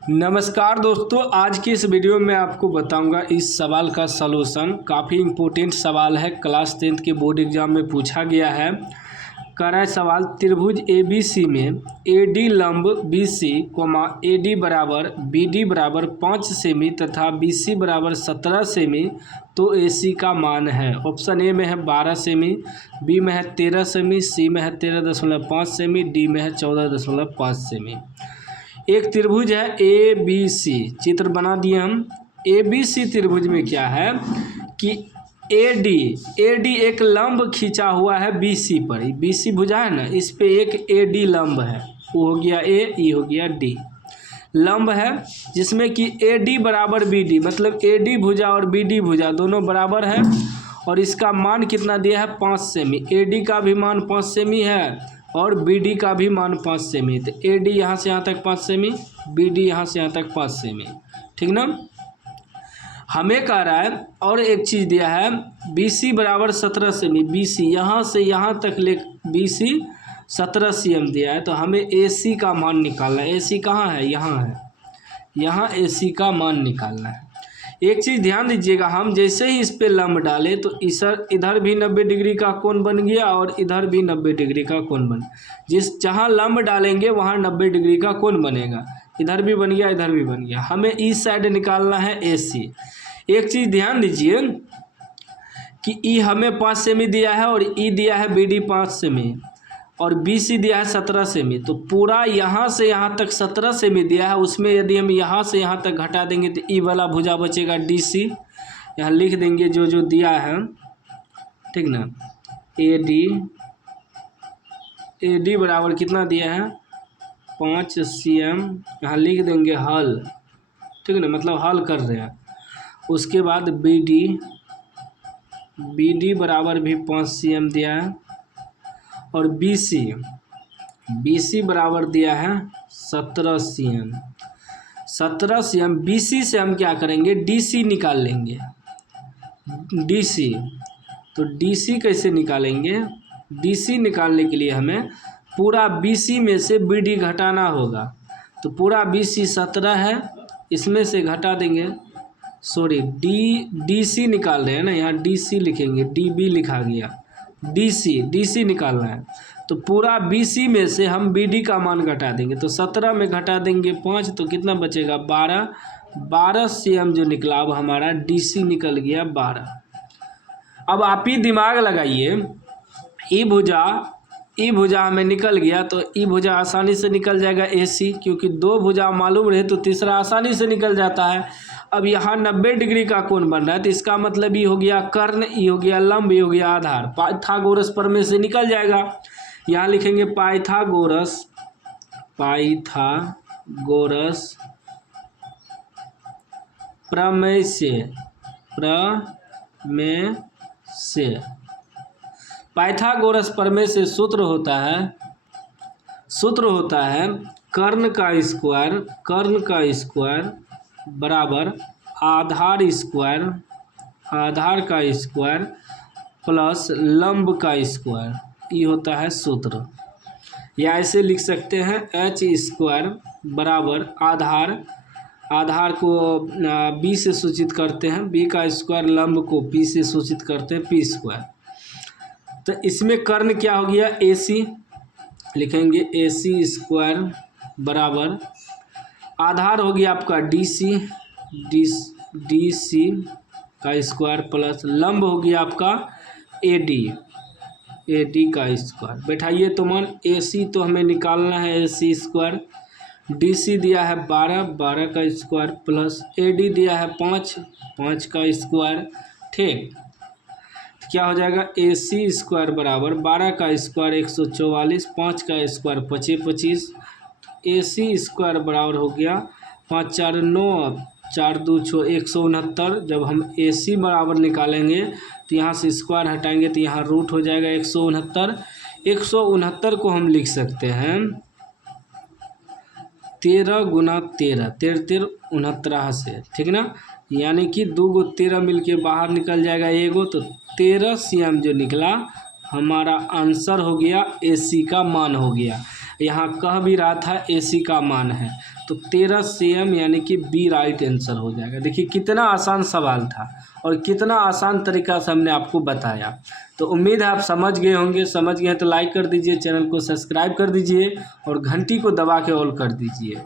नमस्कार दोस्तों, आज की इस वीडियो में आपको बताऊंगा इस सवाल का सलूशन। काफ़ी इम्पोर्टेंट सवाल है, क्लास 10th के बोर्ड एग्जाम में पूछा गया है। कह रहा है सवाल, त्रिभुज ABC में AD लंब BC, AD बराबर BD बराबर 5 सेमी तथा BC बराबर 17 सेमी, तो AC का मान है। ऑप्शन ए में है 12 सेमी, बी में है 13 सेमी, सी में है 13.5 सेमी, डी में है 14.5 सेमी। एक त्रिभुज है ABC, चित्र बना दिए हम। ABC त्रिभुज में क्या है कि AD एक लंब खींचा हुआ है BC पर। BC भुजा है ना, इस पे एक AD लंब है, वो हो गया A, ये हो गया D। लंब है जिसमें कि AD बराबर BD, मतलब AD भुजा और BD भुजा दोनों बराबर है। और इसका मान कितना दिया है, 5 सेमी। AD का भी मान 5 सेमी है और BD का भी मान 5 सेमी। तो AD यहाँ से यहाँ तक 5 सेमी, BD यहाँ से यहाँ तक 5 सेमी, ठीक ना। हमें कह रहा है और एक चीज़ दिया है, BC बराबर 17 सेमी। BC यहाँ से यहाँ तक ले BC 17 cm दिया है, तो हमें AC का मान निकालना है। AC कहाँ है, यहाँ है, यहाँ AC का मान निकालना है। एक चीज़ ध्यान दीजिएगा, हम जैसे ही इस पे लंब डाले तो इधर भी 90 डिग्री का कोण बन गया और इधर भी 90 डिग्री का कोण बन, जहाँ लंब डालेंगे वहाँ 90 डिग्री का कोण बनेगा। इधर भी बन गया, इधर भी बन गया। हमें इस साइड निकालना है AC। एक चीज़ ध्यान दीजिए कि E हमें 5 सेमी दिया है और E दिया है BD 5 सेमी और BC दिया है 17 सेमी। तो पूरा यहाँ से यहाँ तक 17 सेमी दिया है, उसमें यदि हम यहाँ से यहाँ तक घटा देंगे तो E वाला भुजा बचेगा DC। यहाँ लिख देंगे जो जो दिया है, ठीक ना। AD बराबर कितना दिया है, 5 cm। यहाँ लिख देंगे हल, ठीक है ना, मतलब हल कर रहे हैं। उसके बाद BD बराबर भी 5 cm दिया है और BC बराबर दिया है 17 cm। 17 cm BC से हम क्या करेंगे, DC निकाल लेंगे। DC, तो DC कैसे निकालेंगे, DC निकालने के लिए हमें पूरा BC में से BD घटाना होगा। तो पूरा BC 17 है, इसमें से घटा देंगे, सॉरी DC निकाल रहे हैं ना, यहाँ DC लिखेंगे, DB लिखा गया, DC निकालना है। तो पूरा BC में से हम BD का मान घटा देंगे। तो 17 में घटा देंगे 5, तो कितना बचेगा, 12 cm जो निकला। अब हमारा DC निकल गया 12। अब आप ही दिमाग लगाइए, ई भुजा हमें निकल गया, तो ई भुजा आसानी से निकल जाएगा AC, क्योंकि 2 भुजा मालूम रहे तो तीसरा आसानी से निकल जाता है। अब यहाँ 90 डिग्री का कोण बन रहा है, तो इसका मतलब ये हो गया कर्ण, ये हो गया लंब, ये हो गया आधार। पाइथागोरस प्रमेय से निकल जाएगा। यहाँ लिखेंगे पाइथागोरस प्रमेय से पाइथागोरस प्रमेय से सूत्र होता है कर्ण का स्क्वायर बराबर आधार का स्क्वायर प्लस लंब का स्क्वायर, ये होता है सूत्र। या ऐसे लिख सकते हैं H स्क्वायर बराबर आधार को B से सूचित करते हैं, B का स्क्वायर लंब को P से सूचित करते हैं, P स्क्वायर। तो इसमें कर्ण क्या हो गया, AC लिखेंगे, AC स्क्वायर बराबर आधार हो गया आपका DC का स्क्वायर प्लस लंब हो गया आपका AD का स्क्वायर। बैठाइए तो मान, AC तो हमें निकालना है, AC स्क्वायर, DC दिया है 12 का स्क्वायर प्लस AD दिया है 5 का स्क्वायर, ठीक। क्या हो जाएगा, AC स्क्वायर बराबर 12 का स्क्वायर 144, 5 का स्क्वायर 25, AC स्क्वायर बराबर हो गया 5 4 9, 4 2 6 169। जब हम AC बराबर निकालेंगे तो यहाँ से स्क्वायर हटाएंगे तो यहाँ रूट हो जाएगा 169। 169 को हम लिख सकते हैं 13 गुना 13, 13 69 से, ठीक ना। यानी कि 2 गो 13 मिल के बाहर निकल जाएगा एगो, तो 13 cm जो निकला हमारा आंसर हो गया, AC का मान हो गया। यहाँ कह भी रहा था AC का मान है, तो 13 cm यानी कि बी राइट आंसर हो जाएगा। देखिए कितना आसान सवाल था और कितना आसान तरीका से हमने आपको बताया। तो उम्मीद है आप समझ गए होंगे। समझ गए हैं तो लाइक कर दीजिए, चैनल को सब्सक्राइब कर दीजिए और घंटी को दबा के ऑल कर दीजिए।